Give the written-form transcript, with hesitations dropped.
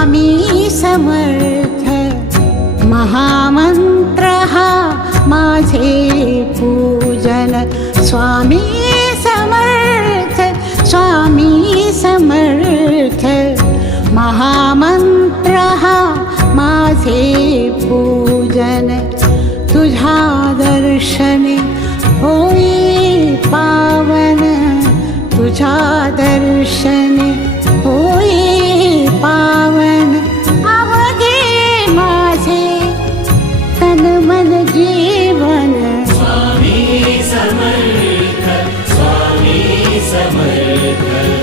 स्वामी समर्थ महामंत्र हा माझे पूजन स्वामी समर्थ स्वामी समर्थ महामंत्र हा माझे पूजन तुझ्या दर्शने होई पावन तुझ्या दर्शने होई पावन अवघे माझे तन मन जीवन स्वामी समर्थ स्वामी समर्थ